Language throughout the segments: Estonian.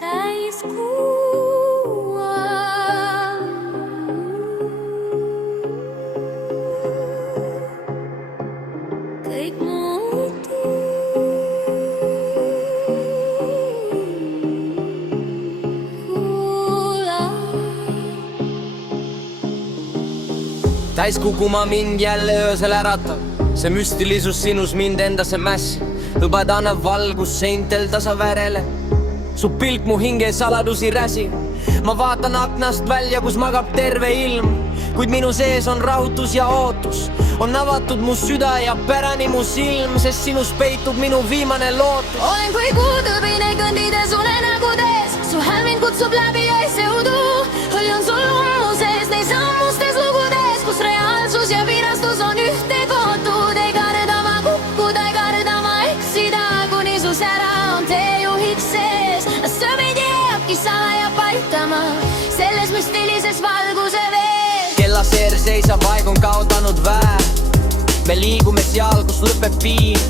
täiskuu kõik muutub. Täiskuu, kui ma mind jälle öösel äratab, see müstilisus sinus mind endasse mässib. Hõbed annab valgust seintel tasa värele, su pilk mu hinge saladusi räsib. Ma vaatan aknast välja, kus magab terve ilm, kuid minu sees on rahutus ja ootus. On avatud mu süda ja pärani mu silm, sest sinus peitub minu viimane lootus. Olen kui kuutõbine kõndides unenägudes, su hääl mind kutsub läbi öise udu. Hõljun sul lummuses, neis ammustes lugudes, kus reaalsus ja virastus on ühte kootud. Ei karda ma kukkuda, ei karda ma eksida, kuni su sära on teejuhiks sees. See meid jääbki salaja paitama selles müstilises valguse vees. Kellaseer seisab, aeg on kaotanud väe. Me liigume seal, kus lõpeb piir.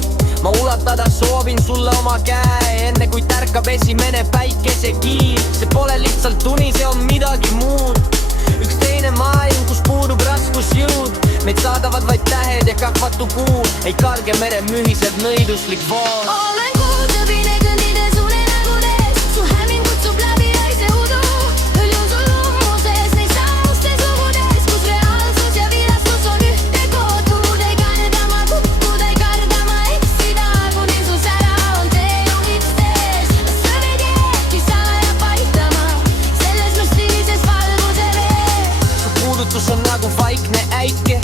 Ma ulatada soovin sulle oma käe, enne kui tärkab esimene päikesekiir. See pole lihtsalt uni, see on midagi muud. Üks teine maailm, kus puudub raskusjõud. Meid saadavad vaid tähed ja kakvatu kuu. Ei karge mere mühiseb nõiduslik vool. Olen kuutõbine kõndides unenägudes, su hääl mind kutsub läbi öise udu. Hõljun sul lummuses, neis ammustes lugudes, kus reaalsus ja virastus on ühte kootud. Ei karda ma kukkuda, ei karda ma eksida, kuni su sära on teejuhiks sees. See meid jääbki salaja paitama selles müstilises valguse vees. Su puudutus on nagu vaikne äike,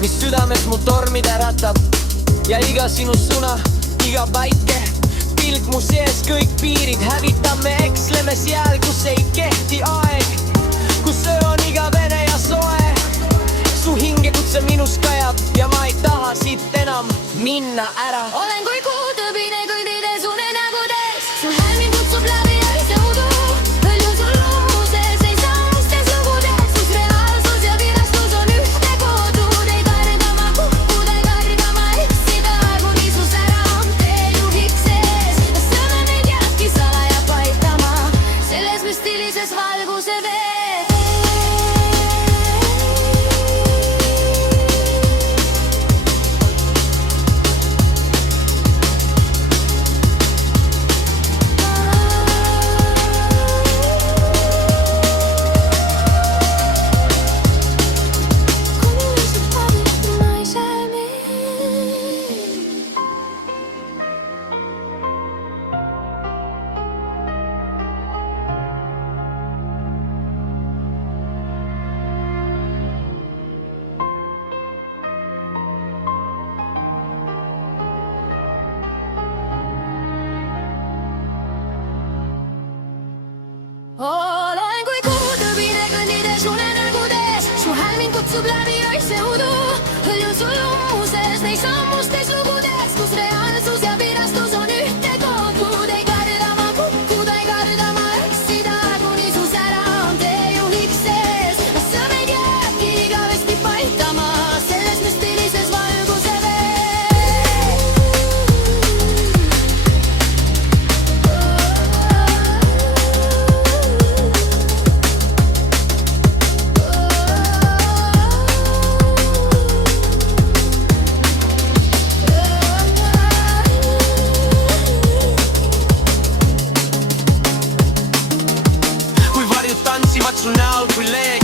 mis südames mu tormid äratab. Ja iga sinu sõna, iga päike, pilk mu sees, kõik piirid hävitame. Eksleme seal, kus ei kehti aeg, kus öö on igavene ja soe. Su hingekutse minus kajab ja ma ei taha siit enam minna ära. Olen kui kuutõbine kõndides unenägudes, su hääl mind kutsub läbi öise udu. Hõljun sul lummuses, neis ammustes lugudes, kus reaalsus ja virastus on ühte kootud. Ei karda ma kukkuda, ei karda ma eksida, kuni su sära on teejuhiks sees. See meid jääbki salaja paitama selles müstilises valguse vees. Olen kui kuutõbine kõndides unenägudes, su hääl mind kutsub läbi öise udu. Hõljun sul lummuses, neis ammustes lugudes, kus reaalsus ja virastus on ühte kootud. Ei karda ma kukkuda, ei karda ma eksida, kuni su sära on teejuhiks sees. See meid jääbki igavesti paitama selles müstilises valguse vees. Tantsivad su näol kui leeg,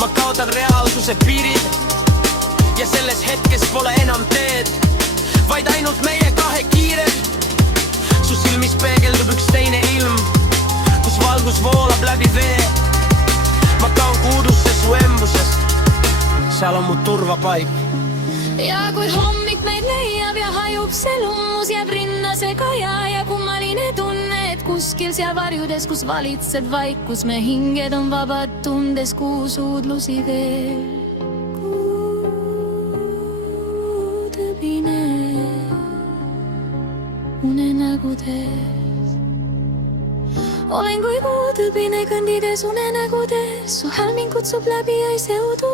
ma kaotan reaalsuse piirid ja selles hetkes pole enam teed, vaid ainult meie kahe kiired. Su silmis peegeldub üks teine ilm, kus valgus voolab läbi vee. Ma kaon kuudusse su embusest, seal on mu turvapaik. Ja kui hommik meid leiab ja hajub see lummus, jääb rinna see kaja ja kummaline tunne, et kuskil seal varjudes, kus valitseb vaikus, me hinged on vabad, tundes kuusuudlusi veel. Kuutõbine unenägudes olen kui puutõbine kõndides unenägudes, su hälming kutsub läbi öise udu.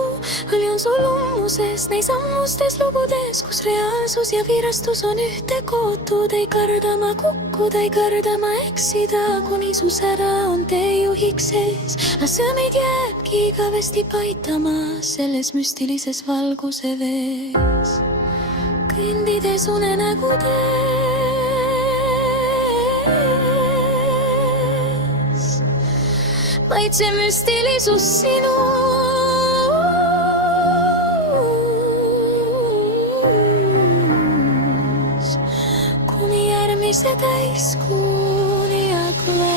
Hõljun sul lummuses, neis ammustes lugudes, kus reaalsus ja virastus on ühte kootud. Ei karda ma kukkuda, ei karda ma eksida, kuni su sära on teejuhiks sees. Las sõmid jääbki igavesti paitama selles müstilises valguse vees. Kõndides unenägudes maitse müstilisus sinus, kuni järgmise täiskuuni ja kväe.